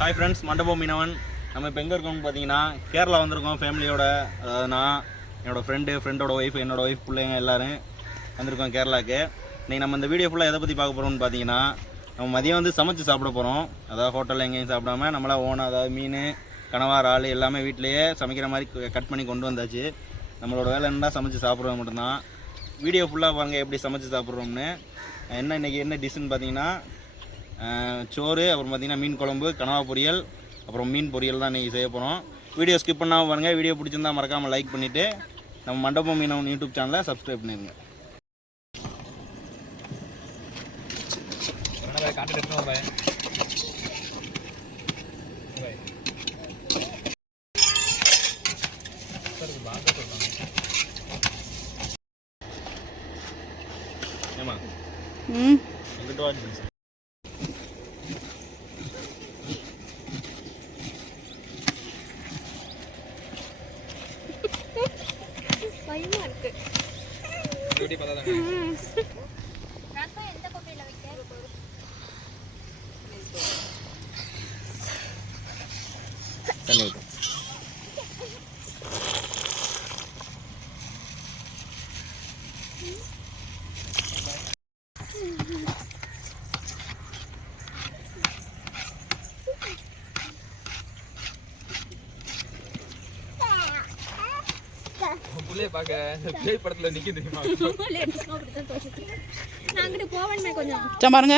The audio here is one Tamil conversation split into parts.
ஹாய் ஃப்ரெண்ட்ஸ், மண்டபம் மீனவன். நம்ம இப்போ எங்கே இருக்கோம்னு பார்த்தீங்கன்னா கேரளா வந்திருக்கோம் ஃபேமிலியோட. அதாவது நான், என்னோடய ஃப்ரெண்டோட ஒய்ஃப், என்னோடய ஒய்ஃப், பிள்ளைங்க எல்லோரும் வந்திருக்கோம் கேரளாவுக்கு. இன்றைக்கி நம்ம இந்த வீடியோ ஃபுல்லாக எதை பற்றி பார்க்க போகிறோம்னு பார்த்தீங்கன்னா, நம்ம மதியம் வந்து சமைச்சு சாப்பிட போகிறோம். அதாவது ஹோட்டலில் எங்கேயும் சாப்பிடாம நம்மளாம் ஓனாக, அதாவது மீன், கனவா, இறால் எல்லாமே வீட்டிலையே சமைக்கிற மாதிரி கட் பண்ணி கொண்டு வந்தாச்சு. நம்மளோட வேலை என்னன்னா சமைச்சு சாப்பிட்றது மட்டும்தான். வீடியோ ஃபுல்லாக பாருங்கள் எப்படி சமைச்சு சாப்பிட்றோம்னு. இன்றைக்கி என்ன டிஷ்ஷுன்னு பார்த்தீங்கன்னா சோறு, அப்புறம் பார்த்திங்கன்னா மீன் குழம்பு, கனவா பொரியல், அப்புறம் மீன் பொரியல் தான் இன்றைக்கி செய்ய போகிறோம். வீடியோ ஸ்கிப் பண்ணாமல் பாருங்கள். வீடியோ பிடிச்சிருந்தால் மறக்காமல் லைக் பண்ணிவிட்டு நம்ம மண்டபம் மீனவன் யூடியூப் சேனலை சப்ஸ்கிரைப் பண்ணிடுங்க. ஏமா எங்கிட்ட வாங்க. பயமா இருக்கு. டியூட்டி பதாதாங்க. ரசம் எந்த கோப்பையில வைக்க? தண்ணி ஊத்து. புள்ளைய பாக்க பேய் படத்துல நிக்க தெரியுமா? நான் அங்கிட்டு போவணுமே கொஞ்சம். பாருங்க,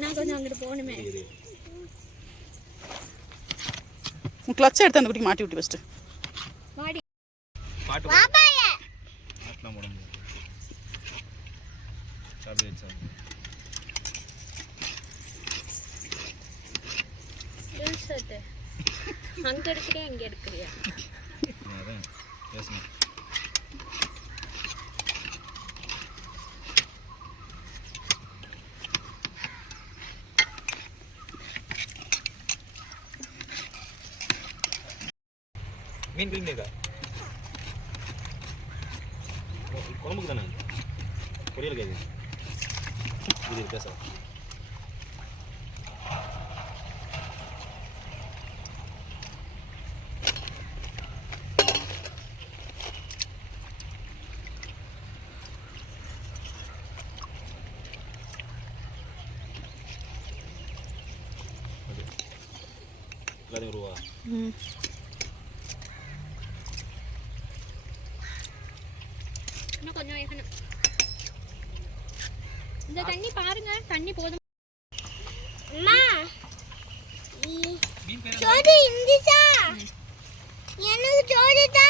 நான் கொஞ்சம் அங்கிட்டு போகணுமே. கிளட்ச் எடுத்து அந்த குட்டிக்கு மாட்டி விட்டு ஃபர்ஸ்ட் மாடி பாட்டு பாபாய பாட்டுலாம் போட முடியாது. சாப்பிடு வச்சா யூசட் அங்க எடுக்கறியா இங்க எடுக்கறியா? அதான் பேசணும். மீன் கிளீன் இருக்கா? குழம்புக்கு தானே, பொரியல் கேது இது பேச. ரூபா இன்னும் கொஞ்சம் வேகணும். இந்த தண்ணி பாருங்க, தண்ணி போதும். அம்மா மீன் பேர் சோறு இந்துச்சா? எனக்கு சோறு தா.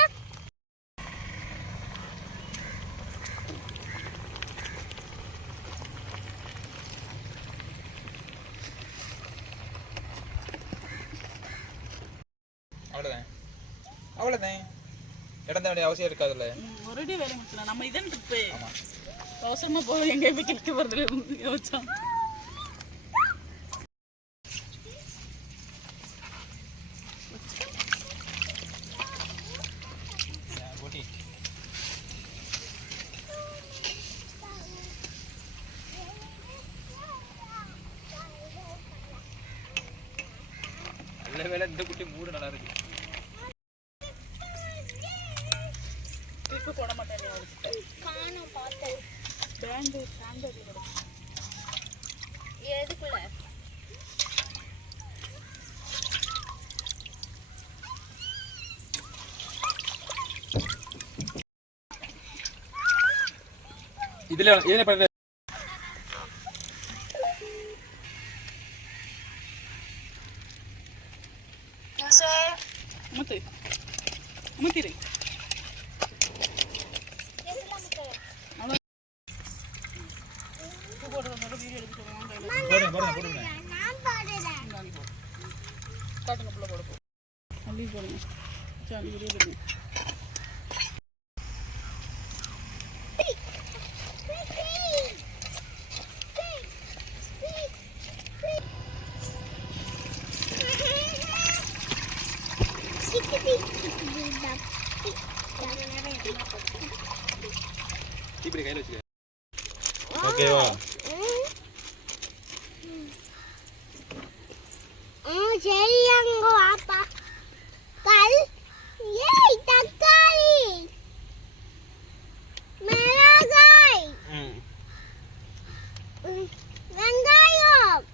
அவ்வளோதான் இடம் தான் வேண்டிய அவசியம் இருக்காதுல்ல. ஒரே வேலை முடிச்சலாம். நம்ம இதன் ட்ரிப்பு அவசரமா போய் எங்கே போய் கிளிக்க போகிறதுல யோசிச்சோம். போட்டி நல்ல வேலை இந்த குட்டி மூடு நல்லா இருக்கு. போட மாட்டேன். காணோம் பார்த்தேன். பேங்கு எதுக்குள்ள? இதுல பண்றது முத்திரை காட்டுங்க புள்ள போட போ அப்படி போடுங்க. சரி இருங்க. இப்படி கையில வச்சுக்க. ஓகேவா? சரியாங்க வாப்பா கல் ஏய் தக்காளி மிளகாய் வெங்காயம்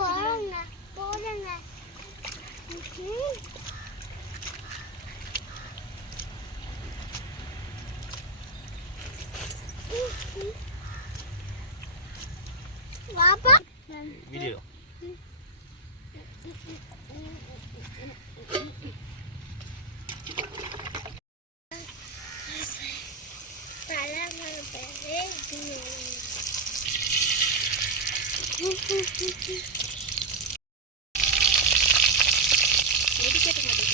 போடுங்க போடுங்க வாப்பா வீடியோ வெடிச்சிச்சு.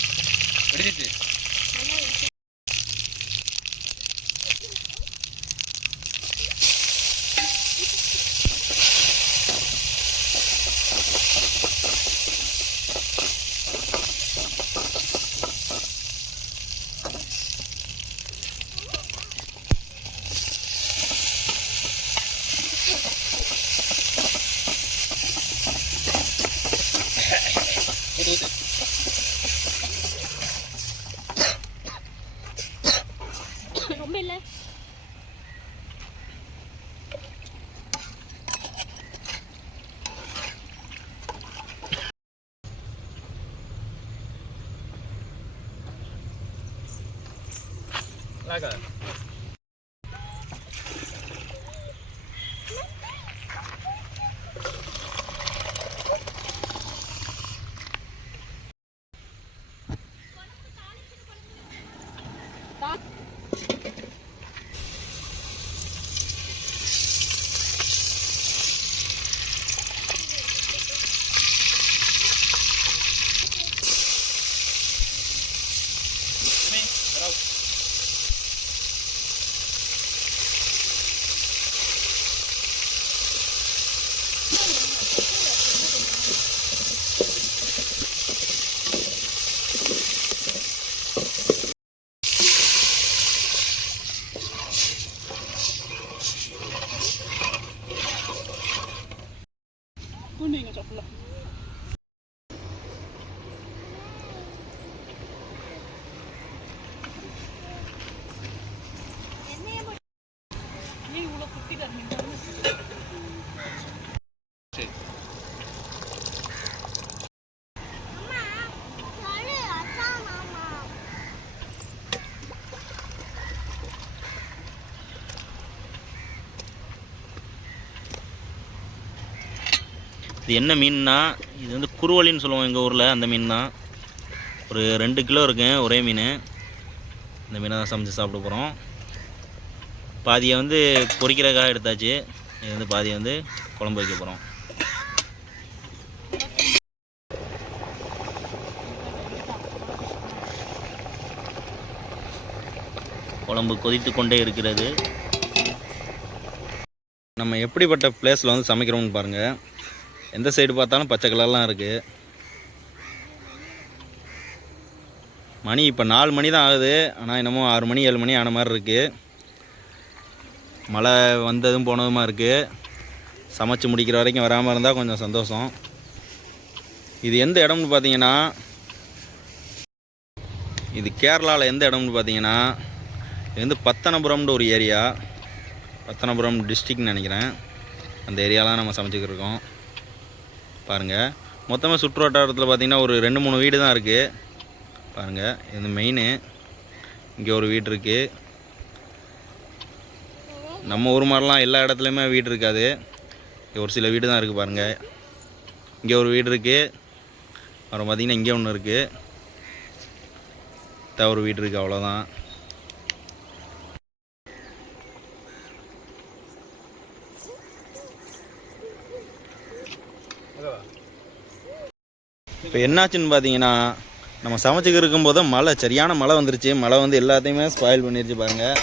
ரொம்ப இல்ல அழகா. குனிங்க சப்பல நீ இவ்வளோ குட்டி தண்ணி சரி. அம்மா சொல்லு அத்தா மாமா இது என்ன மீன்னா இது வந்து குருவலின்னு சொல்லுவோம் எங்கள் ஊரில். அந்த மீன் தான் ஒரு 2 கிலோ இருக்கு ஒரே மீன். இந்த மீனை தான் சமைச்சு சாப்பிட போகிறோம். பாதியை வந்து பொரிக்கிறதுக்காக எடுத்தாச்சு. இது வந்து பாதியை வந்து குழம்பு வைக்க போகிறோம். குழம்பு கொதித்து கொண்டே இருக்கிறது. நம்ம எப்படிப்பட்ட பிளேஸில் வந்து சமைக்கிறோம்னு பாருங்கள். எந்த சைடு பார்த்தாலும் பச்சை கலர்லாம் இருக்குது. மணி இப்போ 4 மணி தான் ஆகுது. ஆனால் என்னமோ 6 மணி 7 மணி ஆன மாதிரி இருக்குது. மழை வந்ததும் போனதுமா இருக்குது. சமைச்சு முடிக்கிற வரைக்கும் வராமல் இருந்தால் கொஞ்சம் சந்தோஷம். இது எந்த இடம்னு பார்த்தீங்கன்னா, இது கேரளாவில் எந்த இடம்னு பார்த்தீங்கன்னா, இது வந்து பத்தனபுரம்னு ஒரு ஏரியா. பத்தனபுரம் டிஸ்ட்ரிக்ட்னு நினைக்கிறேன். அந்த ஏரியாலாம் நம்ம சமைச்சிக்கிட்டு இருக்கோம். பாருங்கள், மொத்தமாக சுற்று வட்டாரத்தில் பார்த்திங்கன்னா ஒரு 2-3 வீடு தான் இருக்குது. பாருங்கள், இது மெயின். இங்கே ஒரு வீடு இருக்குது. நம்ம ஊர் மாதிரிலாம் எல்லா இடத்துலையுமே வீடு இருக்காது. இங்கே ஒரு சில வீடு தான் இருக்குது. பாருங்கள், இங்கே ஒரு வீடு இருக்குது. அப்புறம் பார்த்திங்கன்னா இங்கே ஒன்று இருக்குது. ஒரு வீடு இருக்குது. அவ்வளோதான். இப்போ என்னாச்சுன்னு பார்த்தீங்கன்னா, நம்ம சமைச்சிக்கிட்டு இருக்கும்போது மழை, சரியான மழை வந்துருச்சு. மழை வந்து எல்லாத்தையுமே ஸ்பாயில் பண்ணிருச்சு. பாருங்கள்,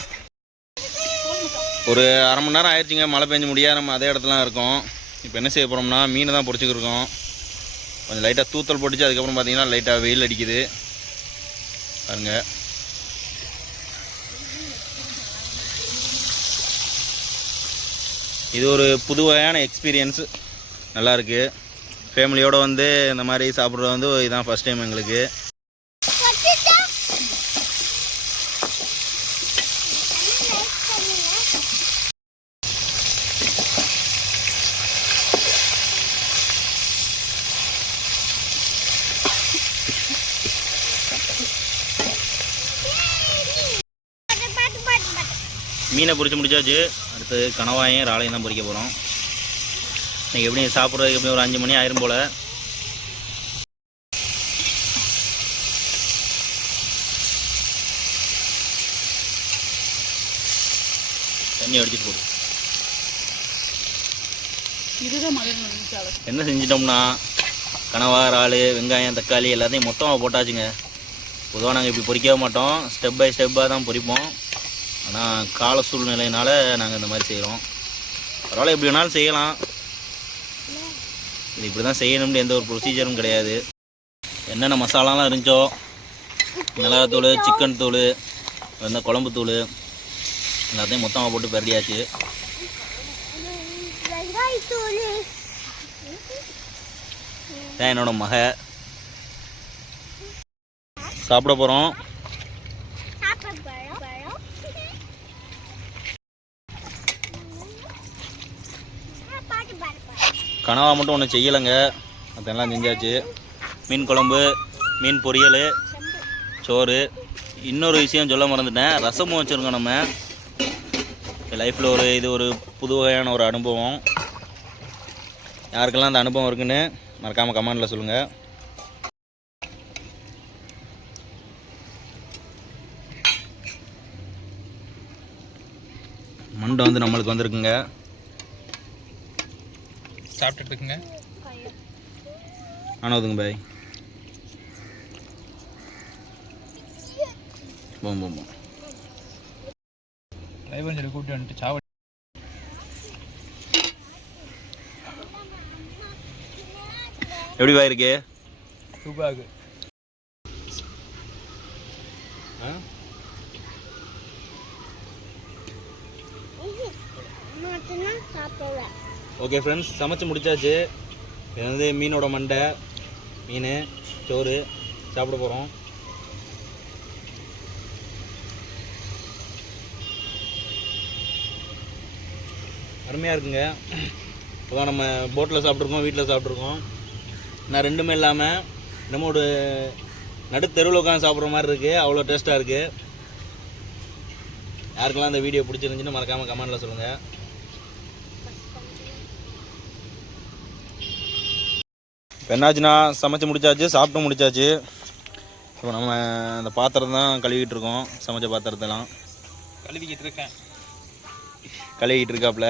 ஒரு அரை மணி நேரம் ஆயிடுச்சுங்க மழை பெஞ்சு முடியாது. நம்ம அதே இடத்துல இருக்கோம். இப்போ என்ன செய்ய போகிறோம்னா, மீன் தான் பிடிச்சிக்கிட்டு இருக்கோம். கொஞ்சம் லைட்டாக தூத்தல் போட்டுச்சு. அதுக்கப்புறம் பார்த்தீங்கன்னா லைட்டாக வெயில் அடிக்குது. பாருங்கள், இது ஒரு புதுவையான எக்ஸ்பீரியன்ஸு. நல்லாயிருக்கு. ஃபேமிலியோடு வந்து இந்த மாதிரி சாப்பிட்றது வந்து இதுதான் ஃபஸ்ட் டைம் எங்களுக்கு. மீனை பொரிச்சு முடிச்சாச்சு. அடுத்து கணவாயும் இறாலையும் தான் பொரிக்க போகிறோம். இன்றைக்கி எப்படி சாப்பிட்றதுக்கு எப்படி ஒரு 5 மணி ஆயிரும் போல். தண்ணி அடிச்சிட்டு போடு. இதுதான் மதியம் என்ன செஞ்சிட்டோம்னா கனவா, இறால், வெங்காயம், தக்காளி எல்லாத்தையும் மொத்தமாக போட்டாச்சுங்க. பொதுவாக நாங்கள் இப்படி பொரிக்கவே மாட்டோம், ஸ்டெப் பை ஸ்டெப்பாக தான் பொரிப்போம். ஆனால் கால சூழ்நிலையினால் நாங்கள் இந்த மாதிரி செய்கிறோம். பரவாயில்ல, எப்படி வேணாலும் செய்யலாம். இது இப்படி தான் செய்யணும்னு எந்த ஒரு ப்ரொசீஜரும் கிடையாது. என்னென்ன மசாலாலாம் இருந்துச்சோ, மிளகாத்தூள், சிக்கன் தூள், இந்த குழம்பு தூள் எல்லாத்தையும் மொத்தமாக போட்டு பரடியாச்சு. இதான் என்னோட மக. சாப்பிட போகிறோம். கனவா மட்டும் ஒன்றும் செய்யலைங்க, அதெல்லாம் செஞ்சாச்சு. மீன் குழம்பு, மீன் பொரியல், சோறு. இன்னொரு விஷயம் சொல்ல மறந்துட்டேன், ரசமும் வச்சுருக்கோம். நம்ம லைஃப்பில் இது ஒரு புது வகையான ஒரு அனுபவம். யாருக்கெல்லாம் அந்த அனுபவம் இருக்குன்னு மறக்காமல் கமெண்டில் சொல்லுங்கள். மண்டை வந்து நம்மளுக்கு வந்திருக்குங்க. சாப்பிட்டுட்டு இருக்குங்க. ஆனதுங்க பாய். போம் போம் போம். லைவ் சொல்லி கூப்பிட்டு வந்துட்டு சாவடி. எப்படி பாய் இருக்கு? சூப்பராக. ஓகே ஃப்ரெண்ட்ஸ், சமைச்சு முடிச்சாச்சு. இது வந்து மீனோட மண்டை, மீன், சோறு சாப்பிட போகிறோம். அருமையாக இருக்குங்க. இப்போ நம்ம போட்டில் சாப்பிட்ருக்கோம், வீட்டில் சாப்பிட்ருக்கோம். நான் ரெண்டுமே இல்லாமல் நம்ம ஒரு நடுத்தெருவில் உட்காந்து சாப்பிட்ற மாதிரி இருக்குது. அவ்வளோ டேஸ்ட்டாக இருக்குது. யாருக்கெல்லாம் இந்த வீடியோ பிடிச்சிருந்துச்சின்னு மறக்காமல் கமெண்டில் சொல்லுங்கள். இப்போ என்னாச்சுன்னா சமைச்சு முடிச்சாச்சு, சாப்பிட்டு முடிச்சாச்சு. இப்போ நம்ம அந்த பாத்திரம் தான் கழுவிக்கிட்டு இருக்கோம். சமைச்ச பாத்திரத்தெல்லாம் கழுவிக்கிட்டு இருக்கேன். கழுவிக்கிட்டு இருக்காப்புல.